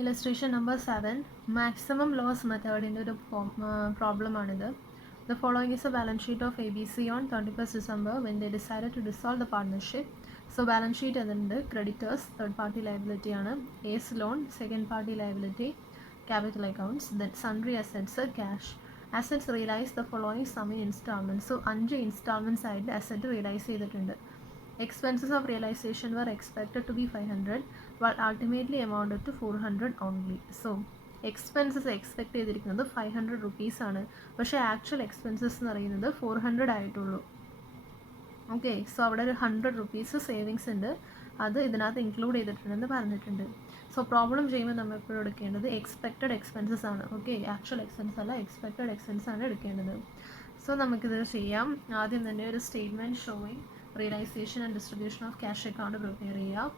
Illustration number 7. Maximum loss method in the problem another. The following is a balance sheet of ABC on 31st December when they decided to dissolve the partnership. So balance sheet and the creditors, third party liability on A's loan, second party liability, capital accounts, then sundry assets, cash. Assets realize the following sum in installments. So 5 installments side asset realize ചെയ്തിട്ടുണ്ട്. Expenses of realization were expected to be 500 but ultimately amounted to 400 only. So expenses expect ചെയ്തിരിക്കുന്നത് 500 rupees ആണ്, പക്ഷേ actual expenses എന്ന് പറയുന്നത് 400 ആയിട്ടുള്ളൂ. Okay, so അവിടെ ഒരു 100 rupees savings ഉണ്ട്, അത് ഇതിനകത്ത് ഇൻക്ലൂഡ് ചെയ്തിട്ടുണ്ടെന്ന് പറഞ്ഞിട്ടുണ്ട്. സോ പ്രോബ്ലം ചെയ്യുമ്പോൾ നമ്മൾ എപ്പോഴും എടുക്കേണ്ടത് എക്സ്പെക്റ്റഡ് എക്സ്പെൻസസ് ആണ്. ഓക്കെ, ആക്ച്വൽ എക്സ്പെൻസ് അല്ല, എക്സ്പെക്റ്റഡ് എക്സ്പെൻസ് ആണ് എടുക്കേണ്ടത്. സോ നമുക്കിത് ചെയ്യാം. ആദ്യം തന്നെ ഒരു statement showing realisation and distribution of cash account prepare ചെയ്യുക.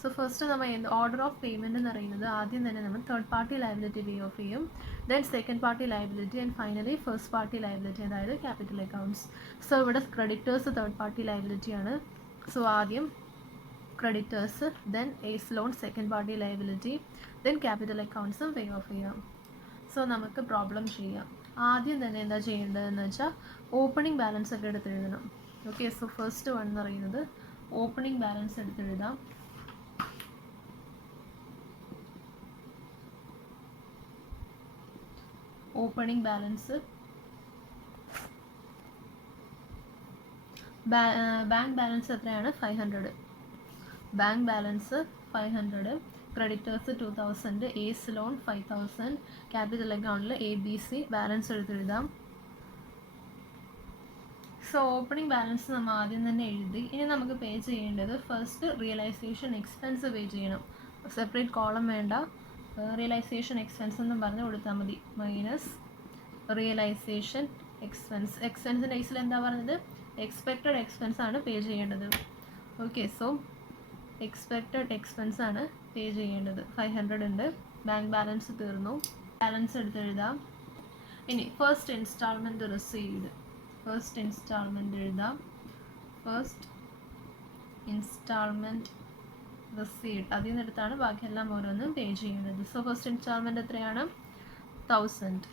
സോ ഫസ്റ്റ് നമ്മൾ ഓർഡർ ഓഫ് പേയ്മെൻറ്റ് എന്ന് പറയുന്നത് ആദ്യം തന്നെ നമ്മൾ third party liability pay off ചെയ്യും, then second party liability and finally first party liability, അതായത് ക്യാപിറ്റൽ അക്കൗണ്ട്സ്. സോ ഇവിടെ ക്രെഡിറ്റേഴ്സ് തേർഡ് പാർട്ടി ലയബിലിറ്റി ആണ്. സോ ആദ്യം creditors, then A's loan second party liability, then capital അക്കൗണ്ട്സും pay off ചെയ്യാം. So നമുക്ക് problem ചെയ്യാം. ആദ്യം തന്നെ എന്താ ചെയ്യേണ്ടതെന്ന് വെച്ചാൽ ഓപ്പണിംഗ് ബാലൻസ് ഒക്കെ എടുത്തെഴുതണം. ഓക്കെ, സോ ഫസ്റ്റ് വൺ എന്ന് പറയുന്നത് ഓപ്പണിംഗ് ബാലൻസ് എടുത്തെഴുതാം. ഓപ്പണിംഗ് ബാലൻസ് ബാങ്ക് ബാലൻസ് എത്രയാണ്? 500. Bank balance 500, creditors 2000, A's loan 5000, capital അക്കൗണ്ടിൽ ABC ബാലൻസ് എടുത്തെഴുതാം. സോ ഓപ്പണിംഗ് ബാലൻസ് നമ്മൾ ആദ്യം തന്നെ എഴുതി. ഇനി നമുക്ക് പേ ചെയ്യേണ്ടത് ഫസ്റ്റ് റിയലൈസേഷൻ എക്സ്പെൻസ് പേ ചെയ്യണം. സെപ്പറേറ്റ് കോളം വേണ്ട, റിയലൈസേഷൻ എക്സ്പെൻസ് എന്നും പറഞ്ഞ് കൊടുത്താൽ മതി. Minus realisation expense. എക്സ്പെൻസിൻ്റെ കേസിൽ എന്താ പറഞ്ഞത്? എക്സ്പെക്റ്റഡ് എക്സ്പെൻസ് ആണ് പേ ചെയ്യേണ്ടത്. ഓക്കെ, സോ എക്സ്പെക്റ്റഡ് എക്സ്പെൻസ് ആണ് പേ ചെയ്യേണ്ടത്. 500 ഉണ്ട്. ബാങ്ക് ബാലൻസ് തീർന്നു. ബാലൻസ് എടുത്തെഴുതാം. ഇനി first instalment received. First instalment എഴുതാം. ഫസ്റ്റ് ഇൻസ്റ്റാൾമെൻറ്റ് റിസീവ്ഡ് അതിൽ നിന്നെടുത്താണ് ബാക്കിയെല്ലാം ഓരോന്നും പേ ചെയ്യുന്നത്. സോ ഫസ്റ്റ് ഇൻസ്റ്റാൾമെൻറ്റ് എത്രയാണ്? 1000.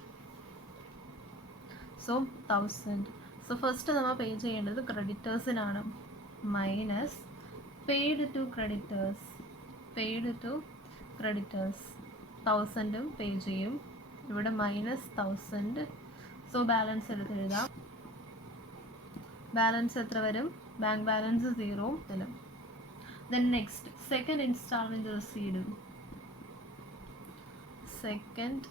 സോ 1000. സോ ഫസ്റ്റ് നമ്മൾ പേ ചെയ്യേണ്ടത് ക്രെഡിറ്റേഴ്സിനാണ്. Minus paid to creditors. Paid to creditors 1000 pay ചെയ്യും. ഇവിടെ മൈനസ് 1000. സോ ബാലൻസ് എടുത്തെഴുതാം. ബാലൻസ് എത്ര വരും? ബാങ്ക് ബാലൻസ് 0 വരും. Then next second instalment received. Second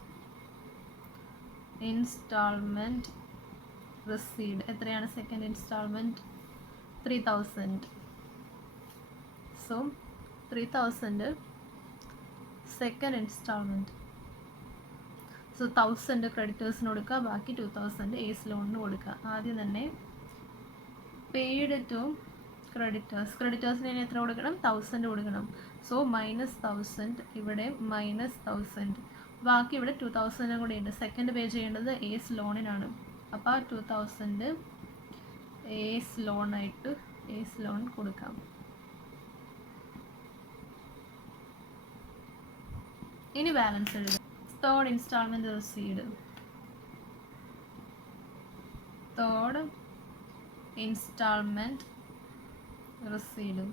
instalment received എത്രയാണ്? Second instalment 3000. So 3000 second instalment. So 1000 ക്രെഡിറ്റേഴ്സിന് കൊടുക്കുക, ബാക്കി 2000 എസ് ലോണിന് കൊടുക്കുക. ആദ്യം തന്നെ പെയ്ഡ് ടു ക്രെഡിറ്റേഴ്സ്. ക്രെഡിറ്റേഴ്സിന് ഇനി എത്ര കൊടുക്കണം? 1000 കൊടുക്കണം. സോ മൈനസ് 1000, ഇവിടെ മൈനസ് 1000, ബാക്കി ഇവിടെ 2000 കൂടെ ഉണ്ട്. സെക്കൻഡ് പേ ചെയ്യേണ്ടത് എസ് ലോണിനാണ്. അപ്പോൾ 2000 എസ് ലോണായിട്ട് എസ് ലോൺ കൊടുക്കാം. ഇനി ബാലൻസ് എഴുതാം. Third instalment received. Third instalment received.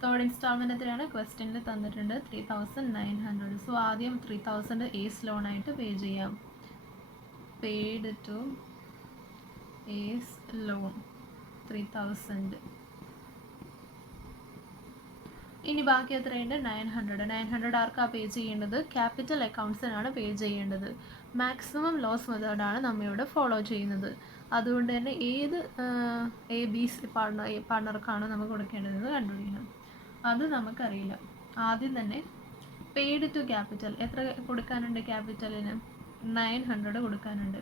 Third instalment എത്രയാണ്? ക്വസ്റ്റ്യനിൽ തന്നിട്ടുണ്ട് 3900. സോ ആദ്യം 3000 എസ് ലോണായിട്ട് പേ ചെയ്യാം. Paid to S loan 3000. ഇനി ബാക്കി എത്രയുണ്ട്? 900. 900 ആർക്കാണ് പേ ചെയ്യേണ്ടത്? ക്യാപിറ്റൽ അക്കൗണ്ട്സിനാണ് പേ ചെയ്യേണ്ടത്. മാക്സിമം ലോസ് മെത്തേഡാണ് നമ്മളിവിടെ ഫോളോ ചെയ്യുന്നത്. അതുകൊണ്ട് തന്നെ ഏത് ABC പാർട്ണർക്കാണ് നമുക്ക് കൊടുക്കേണ്ടതെന്ന് കണ്ടുപിടിക്കണം. അത് നമുക്കറിയില്ല. ആദ്യം തന്നെ പെയ്ഡ് ടു ക്യാപിറ്റൽ എത്ര കൊടുക്കാനുണ്ട്? ക്യാപിറ്റലിന് 900 കൊടുക്കാനുണ്ട്.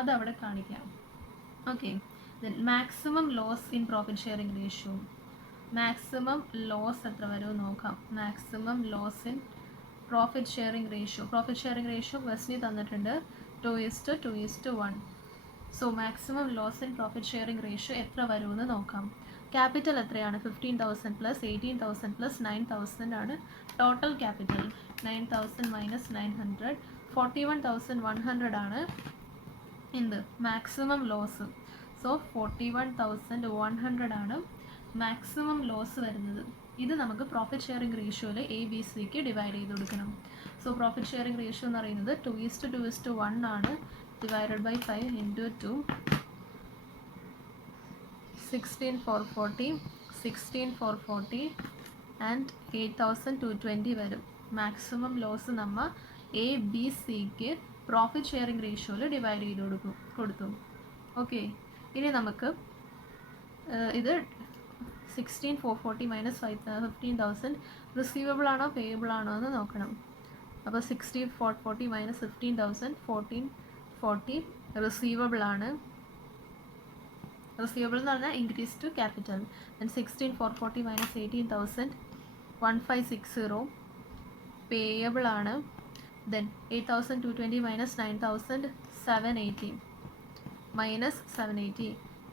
അതവിടെ കാണിക്കാം. Okay, then maximum loss in profit sharing ratio. Maximum loss എത്ര വരും നോക്കാം. Maximum loss in profit sharing ratio. Profit sharing ratio question തന്നിട്ടുണ്ട് 2:1. So maximum loss in profit sharing ratio എത്ര വരുമെന്ന് നോക്കാം. ക്യാപിറ്റൽ എത്രയാണ്? 15,000 + 18,000 + 9,000 ആണ് ടോട്ടൽ ക്യാപിറ്റൽ. 9,000 മൈനസ് 900, 41,100 ആണ് എന്ത് മാക്സിമം ലോസ്. സോ 41,100 ആണ് മാക്സിമം ലോസ് വരുന്നത്. ഇത് നമുക്ക് പ്രോഫിറ്റ് ഷെയറിംഗ് റേഷ്യോയിൽ എ ബി സിക്ക് ഡിവൈഡ് ചെയ്ത് കൊടുക്കണം. സോ പ്രോഫിറ്റ് ഷെയറിംഗ് റേഷ്യോ എന്ന് പറയുന്നത് 2:2:1 ആണ്. ഡിവൈഡഡ് ബൈ 5 ഇൻറ്റു 2, 16,440, 16,440 ആൻഡ് 8,220 വരും. മാക്സിമം ലോസ് നമ്മൾ എ ബി സിക്ക് പ്രോഫിറ്റ് ഷെയറിംഗ് റേഷ്യോയിൽ ഡിവൈഡ് ചെയ്ത് കൊടുത്തു. ഓക്കെ, ഇനി നമുക്ക് ഇത് 16,440 മൈനസ് 15,000 റിസീവബിൾ ആണോ പേയബിൾ ആണോ എന്ന് നോക്കണം. അപ്പോൾ 16,440 മൈനസ് 15,000 1440 റിസീവബിൾ ആണ്. റിസീവബിൾ എന്ന് പറഞ്ഞാൽ increase to capital. And 16,440 minus 18,000 1560 payable ആണ്. ദെൻ 8,220 മൈനസ് 9,000 780 മൈനസ് 780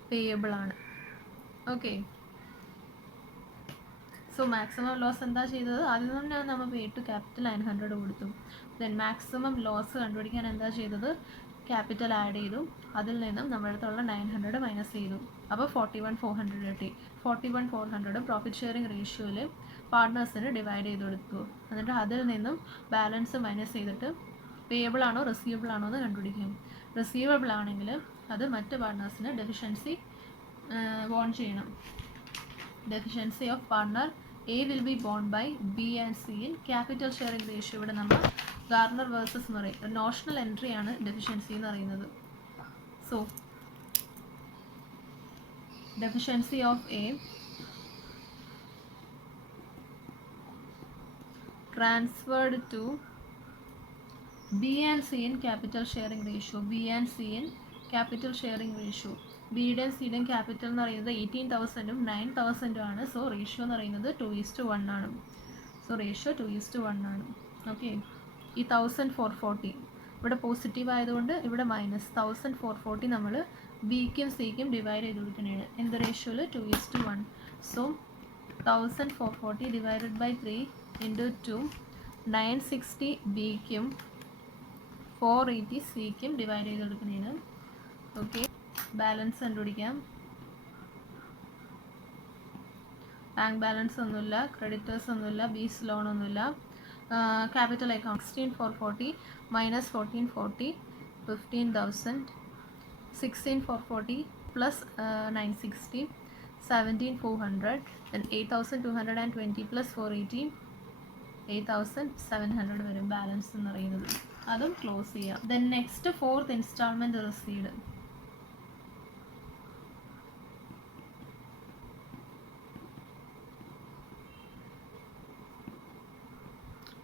പേയബിൾ ആണ്. ഓക്കെ, സോ മാക്സിമം ലോസ് എന്താ ചെയ്തത്? ആദ്യം തന്നെ നമ്മൾ പേ ടു ക്യാപിറ്റൽ 900 കൊടുത്തു. ദെൻ മാക്സിമം ലോസ് കണ്ടുപിടിക്കാൻ എന്താ ചെയ്തത്? ക്യാപിറ്റൽ ആഡ് ചെയ്തു. അതിൽ നിന്നും നമ്മുടെ അടുത്തുള്ള 900 മൈനസ് ചെയ്തു. അപ്പോൾ 41,400 കിട്ടി. 41,400 പ്രോഫിറ്റ് ഷെയറിംഗ് റേഷ്യോയിൽ പാർട്ട്നേഴ്സിന് ഡിവൈഡ് ചെയ്ത് കൊടുത്തു. എന്നിട്ട് അതിൽ നിന്നും ബാലൻസ് മൈനസ് ചെയ്തിട്ട് പേയബിൾ ആണോ റിസീവബിൾ ആണോ എന്ന് കണ്ടുപിടിക്കും. റിസീവബിൾ ആണെങ്കിൽ അത് മറ്റ് പാർട്ട്നേഴ്സിന് ഡെഫിഷ്യൻസി ബോൺ ചെയ്യണം. Deficiency of partner A will be borne by B and C in capital sharing ratio. ഇവിടെ നമ്മൾ Garner versus Murray notional entry ആണ് ഡെഫിഷ്യൻസി എന്ന് പറയുന്നത്. So deficiency of A transferred to B and C in capital sharing ratio. B and C in capital sharing ratio. ബിയുടെയും സിയുടെയും capital എന്ന് പറയുന്നത് 18,000-ഉം 9,000-ഉം ആണ്. സോ റേഷ്യോ എന്ന് പറയുന്നത് 2:1 ആണ്. സോ റേഷ്യോ 2:1 ആണ്. ഓക്കെ, ഈ 1,440 ഇവിടെ പോസിറ്റീവ് ആയതുകൊണ്ട് ഇവിടെ മൈനസ് 1,440 നമ്മൾ ബിക്കും സിക്കും ഡിവൈഡ് ചെയ്ത് കൊടുക്കുന്നതാണ്. എന്ത് റേഷ്യോയിൽ? 2:1. സോ 1,440 ഡിവൈഡഡ് ബൈ 3 ഇൻറ്റു 2, 960 ബിക്കും 480 സിക്കും ഡിവൈഡ് ചെയ്ത് കൊടുക്കുന്നതാണ്. ഓക്കെ, ബാലൻസ് കണ്ടുപിടിക്കാം. ബാങ്ക് ബാലൻസ് ഒന്നുമില്ല, ക്രെഡിറ്റേഴ്സ് ഒന്നുമില്ല, ബീസ് ലോൺ ഒന്നുമില്ല. Capital account 16,440 minus 1,440 15,000, 16,440 plus 960 17,400, then 8,220 plus 480 8,700 വരും ബാലൻസ് എന്ന് പറയുന്നത്. അതും ക്ലോസ് ചെയ്യാം. Then next 4th instalment received.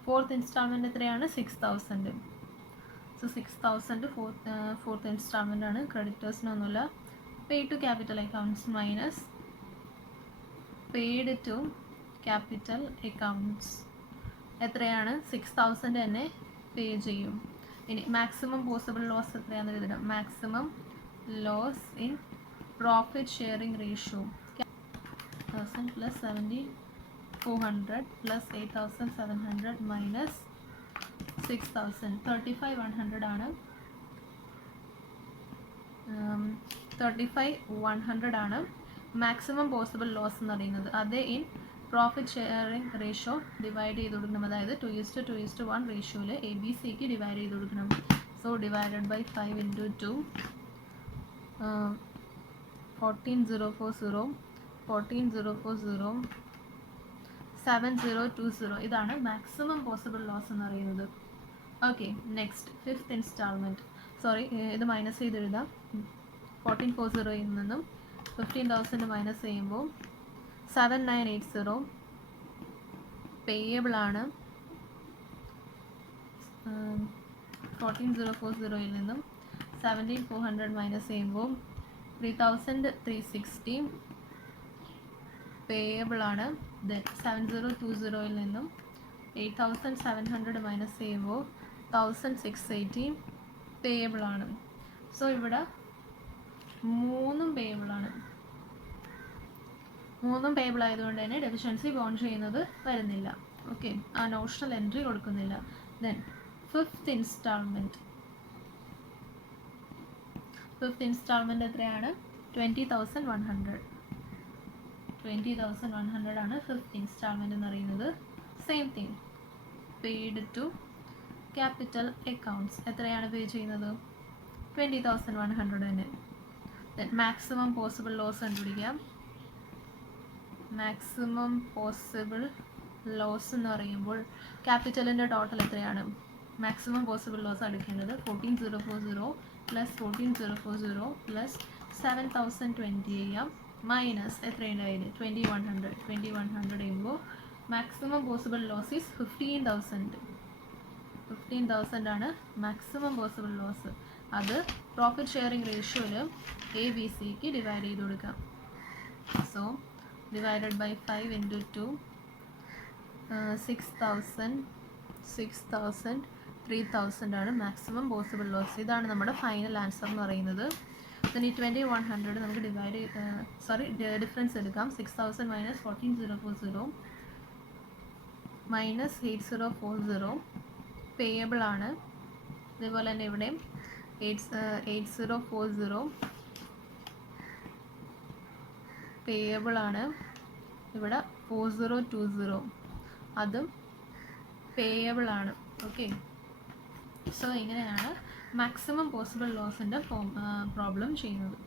Fourth instalment എത്രയാണ്? 6,000. സോ 6,000 ഫോർത്ത് ഇൻസ്റ്റാൾമെൻ്റ് ആണ്. ക്രെഡിറ്റേഴ്സിനൊന്നുമില്ല. Pay to capital accounts minus paid to capital accounts എത്രയാണ്? 6,000 തന്നെ പേ ചെയ്യും. ഇനി മാക്സിമം പോസിബിൾ ലോസ് എത്രയാണെന്ന് എഴുതണം. Maximum loss in profit sharing ratio 1,000 plus 7,400 plus 8,700 minus 6,000 35,100 ആണ്. 35,100 ആണ് മാക്സിമം പോസിബിൾ ലോസ് എന്ന് പറയുന്നത്. അതേ in profit sharing ratio divide ചെയ്ത് കൊടുക്കണം. അതായത് 2:1 റേഷ്യോയിൽ എ ബി സിക്ക് ഡിവൈഡ് ചെയ്ത് കൊടുക്കണം. സോ ഡിവൈഡഡ് ബൈ 5 ഇൻറ്റു 2, 14,040 14,040 7,020 ഇതാണ് മാക്സിമം പോസിബിൾ ലോസ് എന്ന് പറയുന്നത്. Okay, next 5th instalment. Sorry, ഇത് മൈനസ് ചെയ്ത് എഴുതാം. 14,440 നിന്നും 15,000 മൈനസ് ചെയ്യുമ്പോൾ 7,980 പേയബിൾ ആണ്. 14,040 നിന്നും 17,400 മൈനസ് ചെയ്യുമ്പോൾ 3,360 പേയബിൾ ആണ്. ദെൻ 7,020 നിന്നും 8,700 മൈനസ് ചെയ്യുമ്പോൾ 1,680 പേയബിൾ ആണ്. സോ ഇവിടെ മൂന്നും പേയബിൾ ആണ്. മൂന്നും പേയബിൾ ആയതുകൊണ്ട് തന്നെ ഡെഫിഷ്യൻസി ബോൺ ചെയ്യുന്നത് വരുന്നില്ല. ഓക്കെ, ആ നോഷണൽ എൻട്രി കൊടുക്കുന്നില്ല. ദെൻ ഫിഫ്ത്ത് ഇൻസ്റ്റാൾമെൻറ്റ് എത്രയാണ്? 20,100. 20,100 ആണ് ഫിഫ്ത്ത് ഇൻസ്റ്റാൾമെൻറ്റ് എന്ന് പറയുന്നത്. Same thing, paid to capital accounts എത്രയാണ് പേ ചെയ്യുന്നത്? 20,100 തന്നെ. ദെൻ മാക്സിമം പോസിബിൾ ലോസ് കണ്ടുപിടിക്കാം. മാക്സിമം പോസിബിൾ ലോസ് എന്ന് പറയുമ്പോൾ ക്യാപിറ്റലിൻ്റെ ടോട്ടൽ എത്രയാണ്? മാക്സിമം പോസിബിൾ ലോസ് എടുക്കേണ്ടത് 14,040 പ്ലസ് 14,040 പ്ലസ് 7,020 ചെയ്യാം, മൈനസ് എത്രയുണ്ടായത്? 2,100. 2,100 ചെയ്യുമ്പോൾ മാക്സിമം പോസിബിൾ ലോസ് ഈസ് 15,000. 15,000 ആണ് മാക്സിമം പോസിബിൾ ലോസ്. അത് പ്രോഫിറ്റ് ഷെയറിംഗ് റേഷ്യോയിൽ ABCക്ക് ഡിവൈഡ് ചെയ്ത് കൊടുക്കാം. സോ divided by 5 into 2, 6,000, 3,000 ആണ് മാക്സിമം പോസിബിൾ ലോസ്. ഇതാണ് നമ്മുടെ ഫൈനൽ ആൻസർ എന്ന് പറയുന്നത്. then ഈ 2,100 നമുക്ക് ഡിഫറൻസ് എടുക്കാം. 6,000 മൈനസ് 14,040 മൈനസ് 8,040 പേയബിൾ ആണ്. അതേപോലെ തന്നെ ഇവിടെ 8,040 പേയബിൾ ആണ്. ഇവിടെ 4,020 അതും പേയബിൾ ആണ്. ഓക്കെ, സോ ഇങ്ങനെയാണ് മാക്സിമം പോസിബിൾ ലോസിൻ്റെ പ്രോബ്ലം ചെയ്യുന്നത്.